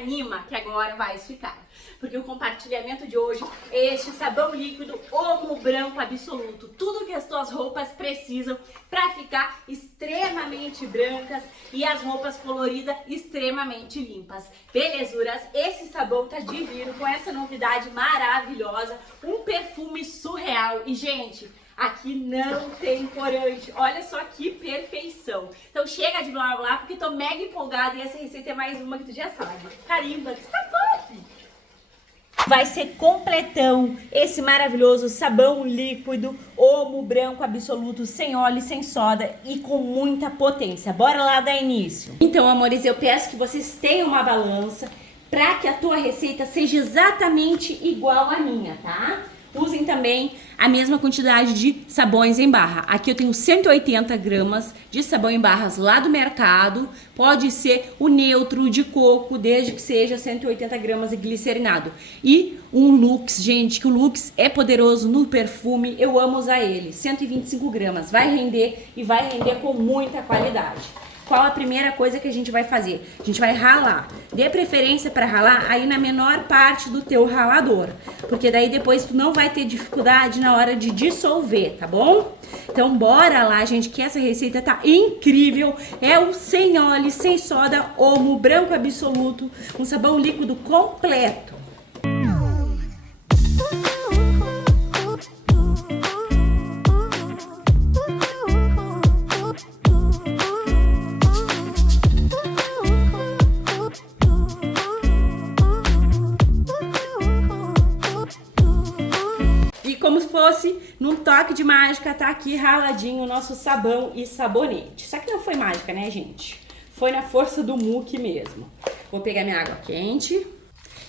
anima que agora vai ficar. Porque o compartilhamento de hoje é este sabão líquido Omo Branco Absoluto. Tudo que as tuas roupas precisam para ficar extremamente brancas e as roupas coloridas extremamente limpas. Belezuras, esse sabão tá divino com essa novidade maravilhosa, um perfume surreal. E, gente, aqui não tem corante. Olha só que perfeição. Então chega de blá blá blá, porque tô mega empolgada e essa receita é mais uma que tu já sabe. Carimba, que está top! Vai ser completão esse maravilhoso sabão líquido Omo Branco Absoluto, sem óleo, sem soda e com muita potência. Bora lá dar início. Então, amores, eu peço que vocês tenham uma balança para que a tua receita seja exatamente igual à minha, tá? Usem também a mesma quantidade de sabões em barra. Aqui eu tenho 180 gramas de sabão em barras lá do mercado. Pode ser o neutro de coco, desde que seja 180 gramas de glicerinado. E um Lux, gente, que o Lux é poderoso no perfume. Eu amo usar ele. 125 gramas. Vai render e vai render com muita qualidade. Qual a primeira coisa que a gente vai fazer? A gente vai ralar. Dê preferência para ralar aí na menor parte do teu ralador, porque daí depois tu não vai ter dificuldade na hora de dissolver, tá bom? Então bora lá, gente, que essa receita tá incrível. É o sem óleo, sem soda, Omo Branco Absoluto, um sabão líquido completo. Como se fosse num toque de mágica, tá aqui raladinho o nosso sabão e sabonete. Só que não foi mágica, né, gente? Foi na força do muque mesmo. Vou pegar minha água quente.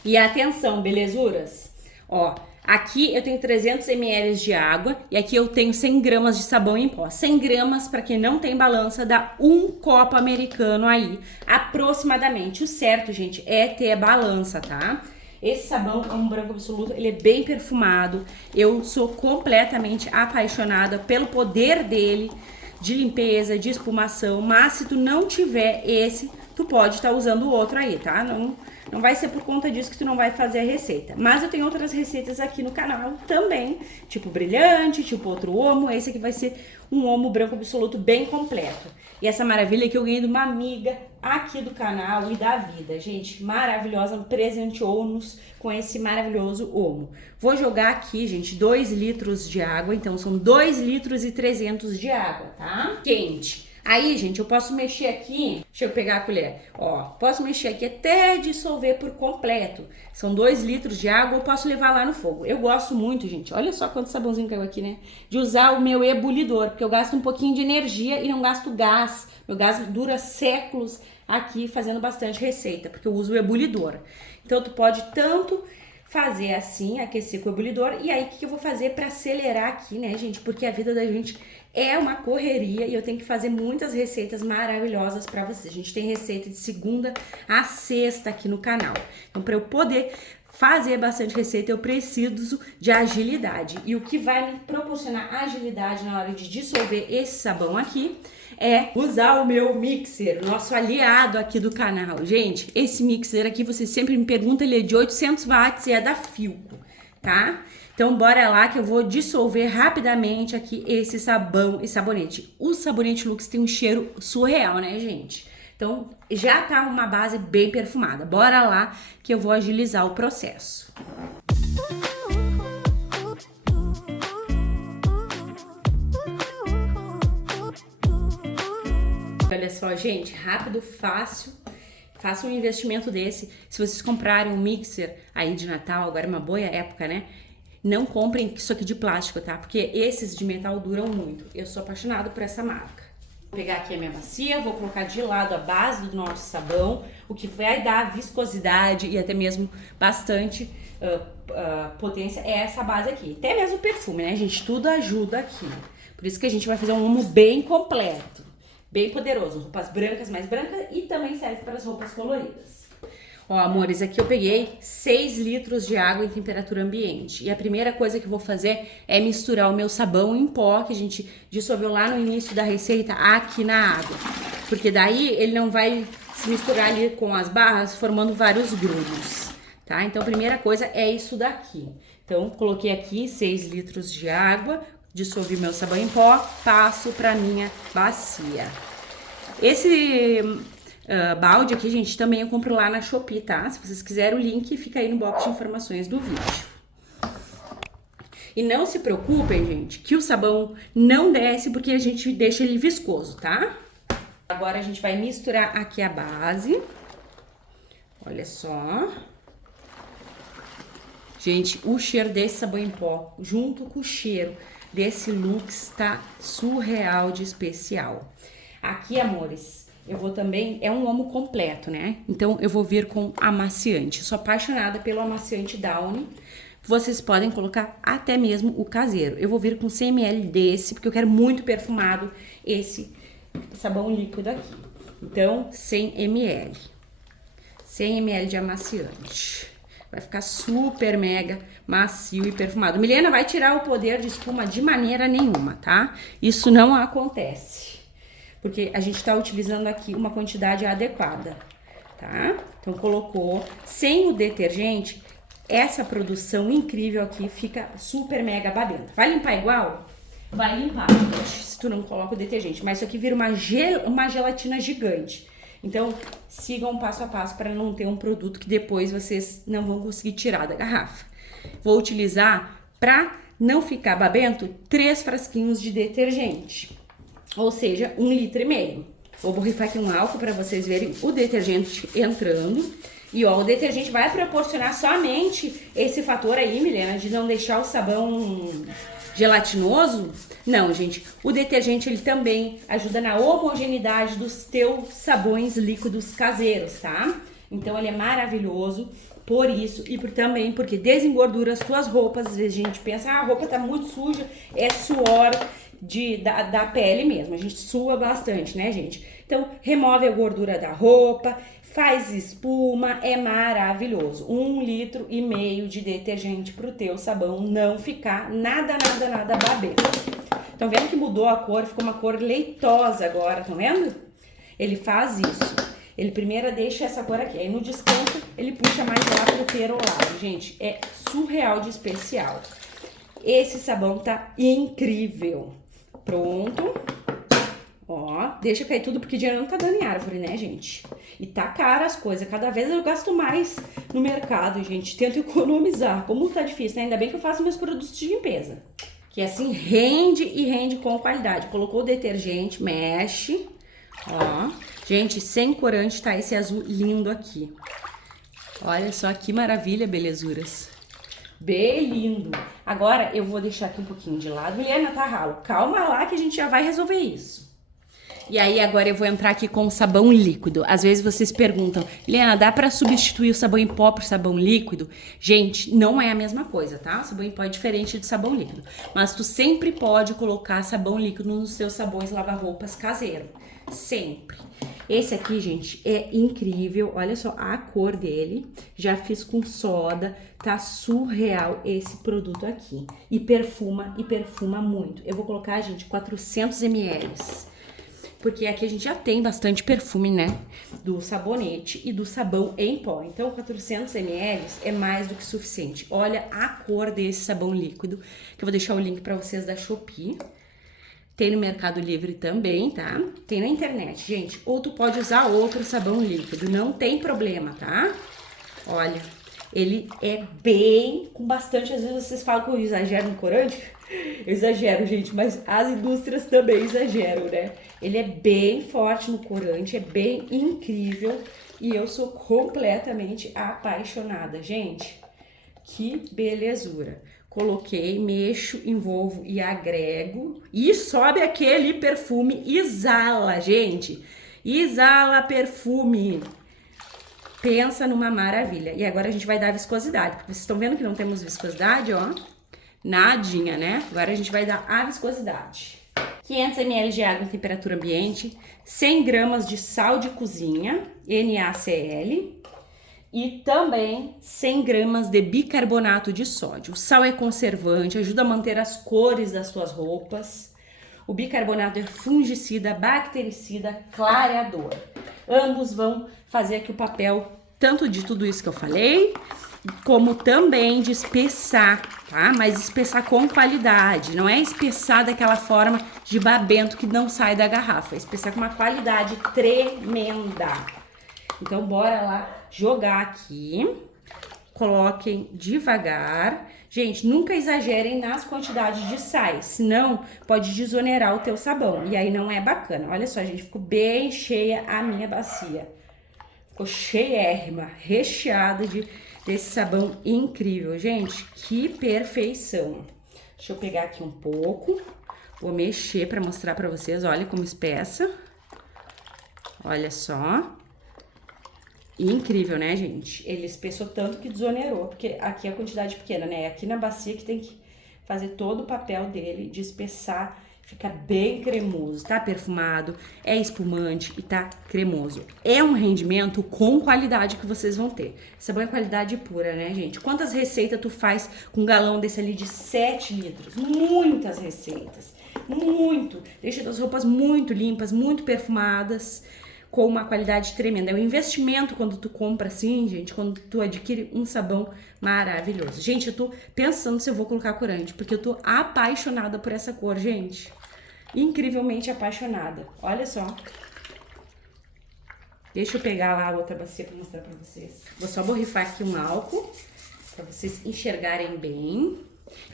E atenção, belezuras. Ó, aqui eu tenho 300 ml de água e aqui eu tenho 100 gramas de sabão em pó. 100 gramas, para quem não tem balança, dá um copo americano aí, aproximadamente. O certo, gente, é ter balança, tá? Esse sabão Omo Branco Absoluto, ele é bem perfumado. Eu sou completamente apaixonada pelo poder dele de limpeza, de espumação. Mas se tu não tiver esse, tu pode estar usando o outro aí, tá? Não vai ser por conta disso que tu não vai fazer a receita. Mas eu tenho outras receitas aqui no canal também, tipo brilhante, tipo outro Omo. Esse aqui vai ser um Omo Branco Absoluto bem completo. E essa maravilha que eu ganhei de uma amiga aqui do canal e da vida. Gente, maravilhosa, presenteou-nos com esse maravilhoso Omo. Vou jogar aqui, gente, 2 litros de água. Então, são 2 litros e 300 de água, tá? Quente. Aí, gente, eu posso mexer aqui, deixa eu pegar a colher, ó, posso mexer aqui até dissolver por completo. São 2 litros de água, eu posso levar lá no fogo. Eu gosto muito, gente, olha só quanto sabãozinho caiu aqui, né? De usar o meu ebulidor, porque eu gasto um pouquinho de energia e não gasto gás. Meu gás dura séculos aqui fazendo bastante receita, porque eu uso o ebulidor. Então, tu pode tanto fazer assim, aquecer com o ebulidor. E aí, o que eu vou fazer para acelerar aqui, né, gente? Porque a vida da gente é uma correria e eu tenho que fazer muitas receitas maravilhosas para vocês. A gente tem receita de segunda a sexta aqui no canal. Então, para eu poder fazer bastante receita, eu preciso de agilidade. E o que vai me proporcionar agilidade na hora de dissolver esse sabão aqui é usar o meu mixer, o nosso aliado aqui do canal. Gente, esse mixer aqui, você sempre me pergunta, ele é de 800 watts e é da Philco, tá? Então, bora lá que eu vou dissolver rapidamente aqui esse sabão e sabonete. O sabonete Lux tem um cheiro surreal, né, gente? Então, já tá uma base bem perfumada. Bora lá que eu vou agilizar o processo. Olha só, gente, rápido, fácil. Faça um investimento desse. Se vocês comprarem um mixer aí de Natal, agora é uma boa época, né? Não comprem isso aqui de plástico, tá? Porque esses de metal duram muito. Eu sou apaixonada por essa marca. Vou pegar aqui a minha bacia, vou colocar de lado a base do nosso sabão, o que vai dar viscosidade e até mesmo bastante potência é essa base aqui. Até mesmo o perfume, né, gente? Tudo ajuda aqui. Por isso que a gente vai fazer um Omo bem completo, bem poderoso. Roupas brancas, mais brancas, e também serve para as roupas coloridas. Ó, amores, aqui eu peguei 6 litros de água em temperatura ambiente. E a primeira coisa que eu vou fazer é misturar o meu sabão em pó, que a gente dissolveu lá no início da receita, aqui na água. Porque daí ele não vai se misturar ali com as barras, formando vários grumos, tá? Então, a primeira coisa é isso daqui. Então, coloquei aqui 6 litros de água, dissolvi meu sabão em pó, passo pra minha bacia. Esse balde aqui, gente, também eu compro lá na Shopee, tá? Se vocês quiserem o link, fica aí no box de informações do vídeo. E não se preocupem, gente, que o sabão não desce porque a gente deixa ele viscoso, tá? Agora a gente vai misturar aqui a base. Olha só. Gente, o cheiro desse sabão em pó, junto com o cheiro desse Lux, tá surreal de especial. Aqui, amores, eu vou também, é um omo completo, né? Então, eu vou vir com amaciante. Eu sou apaixonada pelo amaciante Downy. Vocês podem colocar até mesmo o caseiro. Eu vou vir com 100 ml desse, porque eu quero muito perfumado esse sabão líquido aqui. Então, 100 ml. 100 ml de amaciante. Vai ficar super mega macio e perfumado. Milena, vai tirar o poder de espuma de maneira nenhuma, tá? Isso não acontece. Porque a gente tá utilizando aqui uma quantidade adequada, tá? Então, colocou sem o detergente, essa produção incrível aqui fica super mega babenta. Vai limpar igual? Vai limpar, gente, se tu não coloca o detergente. Mas isso aqui vira uma gelatina gigante. Então, sigam passo a passo para não ter um produto que depois vocês não vão conseguir tirar da garrafa. Vou utilizar, para não ficar babento, 3 frasquinhos de detergente. Ou seja, 1,5 litro. Vou borrifar aqui um álcool para vocês verem o detergente entrando. E ó, o detergente vai proporcionar somente esse fator aí, Milena, de não deixar o sabão gelatinoso. Não, gente, o detergente ele também ajuda na homogeneidade dos teus sabões líquidos caseiros, tá? Então ele é maravilhoso por isso e também porque desengordura as tuas roupas. Às vezes a gente pensa, a roupa tá muito suja, é suor da pele mesmo, a gente sua bastante, né, gente? Então remove a gordura da roupa, faz espuma, é maravilhoso. 1,5 litro de detergente pro teu sabão não ficar nada babento. Estão vendo que mudou a cor? Ficou uma cor leitosa agora, estão vendo? Ele faz isso. Ele primeiro deixa essa cor aqui, aí no descanso ele puxa mais lá pro perolado. Gente, é surreal de especial. Esse sabão tá incrível. Pronto. Ó, deixa cair tudo porque dinheiro não tá dando em árvore, né, gente? E tá caro as coisas. Cada vez eu gasto mais no mercado, gente. Tento economizar. Como tá difícil, né? Ainda bem que eu faço meus produtos de limpeza. Que assim rende e rende com qualidade. Colocou o detergente, mexe. Ó. Gente, sem corante tá esse azul lindo aqui. Olha só que maravilha, belezuras. Bem lindo. Agora eu vou deixar aqui um pouquinho de lado. Milena, tá ralo. Calma lá que a gente já vai resolver isso. E aí agora eu vou entrar aqui com o sabão líquido. Às vezes vocês perguntam, Milena, dá pra substituir o sabão em pó por sabão líquido? Gente, não é a mesma coisa, tá? O sabão em pó é diferente do sabão líquido. Mas tu sempre pode colocar sabão líquido nos seus sabões lava-roupas caseiro. Sempre. Esse aqui, gente, é incrível. Olha só a cor dele. Já fiz com soda. Tá surreal esse produto aqui. E perfuma muito. Eu vou colocar, gente, 400 ml. Porque aqui a gente já tem bastante perfume, né? Do sabonete e do sabão em pó. Então, 400 ml é mais do que suficiente. Olha a cor desse sabão líquido. Que eu vou deixar o link pra vocês da Shopee. Tem no Mercado Livre também, tá? Tem na internet, gente. Ou tu pode usar outro sabão líquido, não tem problema, tá? Olha, ele é bem, com bastante, às vezes vocês falam que eu exagero no corante. Eu exagero, gente, mas as indústrias também exageram, né? Ele é bem forte no corante, é bem incrível. E eu sou completamente apaixonada, gente. Que belezura. Coloquei, mexo, envolvo e agrego. E sobe aquele perfume, exala, gente. Exala perfume. Pensa numa maravilha. E agora a gente vai dar viscosidade. Porque vocês estão vendo que não temos viscosidade, ó. Nadinha, né? Agora a gente vai dar a viscosidade. 500 ml de água em temperatura ambiente. 100 gramas de sal de cozinha, NaCl. E também 100 gramas de bicarbonato de sódio. O sal é conservante, ajuda a manter as cores das suas roupas. O bicarbonato é fungicida, bactericida, clareador. Ambos vão fazer aqui o papel tanto de tudo isso que eu falei, como também de espessar, tá? Mas espessar com qualidade, não é espessar daquela forma de babento que não sai da garrafa, é espessar com uma qualidade tremenda. Então, bora lá jogar aqui, coloquem devagar. Gente, nunca exagerem nas quantidades de sais, senão pode desonerar o teu sabão, e aí não é bacana. Olha só, gente, ficou bem cheia a minha bacia. Ficou cheiérrima, recheada desse sabão incrível. Gente, que perfeição. Deixa eu pegar aqui um pouco. Vou mexer para mostrar para vocês. Olha como espessa. Olha só. Incrível, né, gente? Ele espessou tanto que desonerou. Porque aqui é a quantidade pequena, né? Aqui na bacia que tem que fazer todo o papel dele de espessar. Fica bem cremoso, tá perfumado, é espumante e tá cremoso. É um rendimento com qualidade que vocês vão ter. Sabão é qualidade pura, né, gente? Quantas receitas tu faz com um galão desse ali de 7 litros? Muitas receitas, muito. Deixa as roupas muito limpas, muito perfumadas, com uma qualidade tremenda. É um investimento quando tu compra assim, gente, quando tu adquire um sabão maravilhoso. Gente, eu tô pensando se eu vou colocar corante, porque eu tô apaixonada por essa cor, gente. Incrivelmente apaixonada. Olha só. Deixa eu pegar lá a outra bacia pra mostrar pra vocês. Vou só borrifar aqui um álcool, pra vocês enxergarem bem.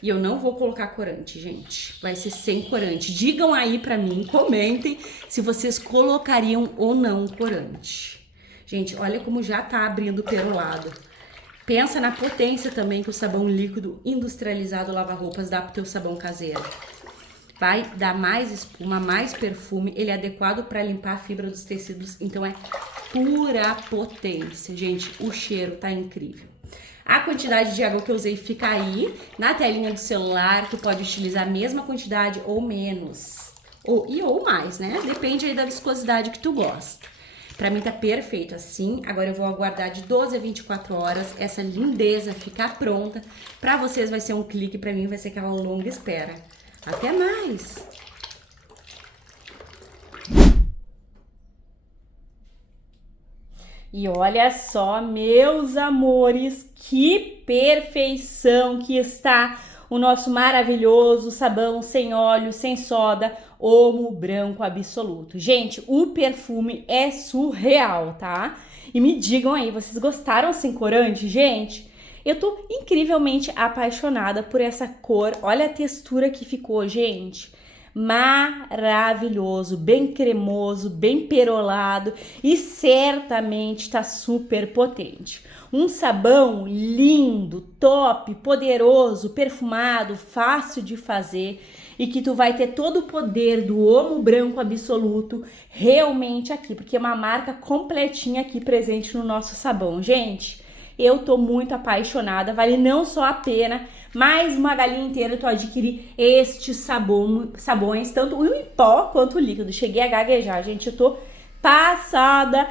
E eu não vou colocar corante, gente. Vai ser sem corante. Digam aí pra mim, comentem se vocês colocariam ou não corante. Gente, olha como já tá abrindo perolado. Pensa na potência também que o sabão líquido industrializado lava-roupas dá pro teu sabão caseiro. Vai dar mais espuma, mais perfume. Ele é adequado para limpar a fibra dos tecidos. Então é pura potência. Gente, o cheiro tá incrível. A quantidade de água que eu usei fica aí na telinha do celular. Tu pode utilizar a mesma quantidade ou menos. Ou mais, né? Depende aí da viscosidade que tu gosta. Pra mim tá perfeito assim. Agora eu vou aguardar de 12 a 24 horas essa lindeza ficar pronta. Pra vocês vai ser um clique, pra mim vai ser aquela longa espera. Até mais! E olha só, meus amores, que perfeição que está o nosso maravilhoso sabão sem óleo, sem soda, Omo Branco Absoluto. Gente, o perfume é surreal, tá? E me digam aí, vocês gostaram sem corante, gente? Eu tô incrivelmente apaixonada por essa cor. Olha a textura que ficou, gente. Maravilhoso, bem cremoso, bem perolado e certamente tá super potente. Um sabão lindo, top, poderoso, perfumado, fácil de fazer e que tu vai ter todo o poder do Omo Branco Absoluto realmente aqui, porque é uma marca completinha aqui presente no nosso sabão, gente. Eu tô muito apaixonada, vale não só a pena, mais uma galinha inteira tu adquirir estes sabões, tanto em pó quanto líquido. Cheguei a gaguejar, gente, eu tô passada,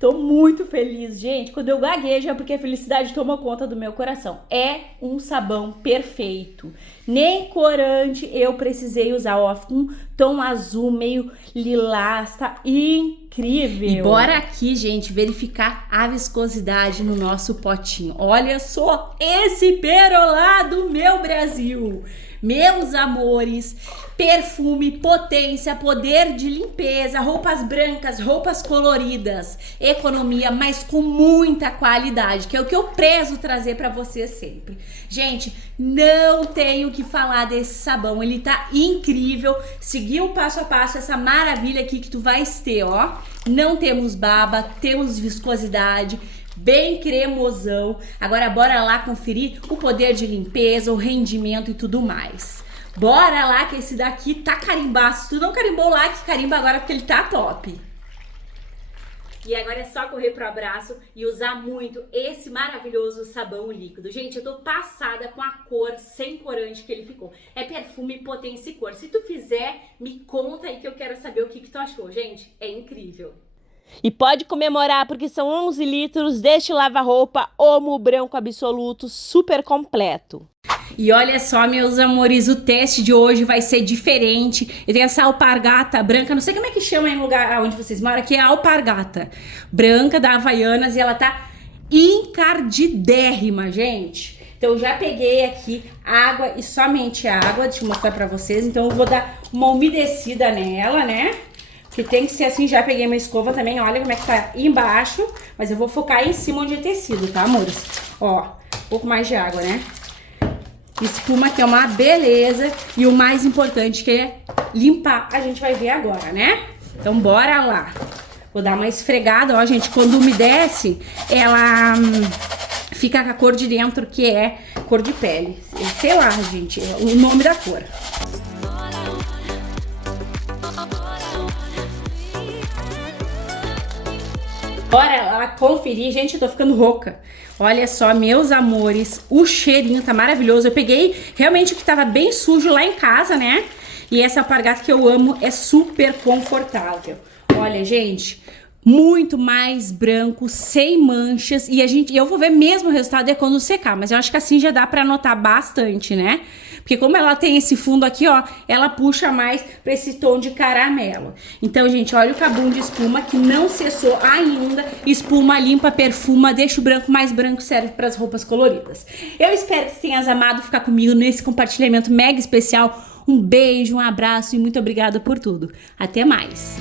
tô muito feliz, gente. Quando eu gaguejo é porque a felicidade toma conta do meu coração. É um sabão perfeito. Nem corante eu precisei usar, ó, um tom azul meio lilás, tá incrível. E bora aqui, gente, verificar a viscosidade no nosso potinho. Olha só esse perolado, meu Brasil. Meus amores, perfume, potência, poder de limpeza, roupas brancas, roupas coloridas, economia, mas com muita qualidade, que é o que eu prezo trazer pra vocês sempre. Gente, não tenho o que falar desse sabão, ele tá incrível. Seguiu passo a passo essa maravilha aqui que tu vais ter, ó. Não temos baba, temos viscosidade, bem cremosão. Agora bora lá conferir o poder de limpeza, o rendimento e tudo mais. Bora lá que esse daqui tá carimbaço. Se tu não carimbou lá, que carimba agora porque ele tá top. E agora é só correr pro abraço e usar muito esse maravilhoso sabão líquido. Gente, eu tô passada com a cor sem corante que ele ficou. É perfume, potência e cor. Se tu fizer, me conta aí que eu quero saber o que tu achou. Gente, é incrível. E pode comemorar porque são 11 litros deste lava-roupa Omo Branco Absoluto super completo. E olha só, meus amores, o teste de hoje vai ser diferente. Eu tenho essa alpargata branca, não sei como é que chama aí no lugar onde vocês moram, que é a alpargata branca da Havaianas, e ela tá encardidérrima, gente. Então eu já peguei aqui água e somente água, deixa eu mostrar pra vocês. Então eu vou dar uma umedecida nela, né? Que tem que ser assim. Já peguei uma escova também, olha como é que tá embaixo. Mas eu vou focar em cima onde é tecido, tá, amores? Ó, um pouco mais de água, né? Espuma que é uma beleza. E o mais importante que é limpar, a gente vai ver agora, né? Então bora lá. Vou dar uma esfregada, ó, gente. Quando umedece, ela fica com a cor de dentro, que é cor de pele. Sei lá, gente, é o nome da cor. Bora lá conferir, gente, eu tô ficando rouca. Olha só, meus amores, o cheirinho tá maravilhoso. Eu peguei realmente o que tava bem sujo lá em casa, né? E essa alpargata que eu amo é super confortável. Olha, gente, muito mais branco, sem manchas. E eu vou ver mesmo o resultado é quando secar, mas eu acho que assim já dá pra notar bastante, né? Porque como ela tem esse fundo aqui, ó, ela puxa mais pra esse tom de caramelo. Então, gente, olha o cabum de espuma que não cessou ainda. Espuma, limpa, perfuma, deixa o branco mais branco, serve pras roupas coloridas. Eu espero que tenhas amado ficar comigo nesse compartilhamento mega especial. Um beijo, um abraço e muito obrigada por tudo. Até mais!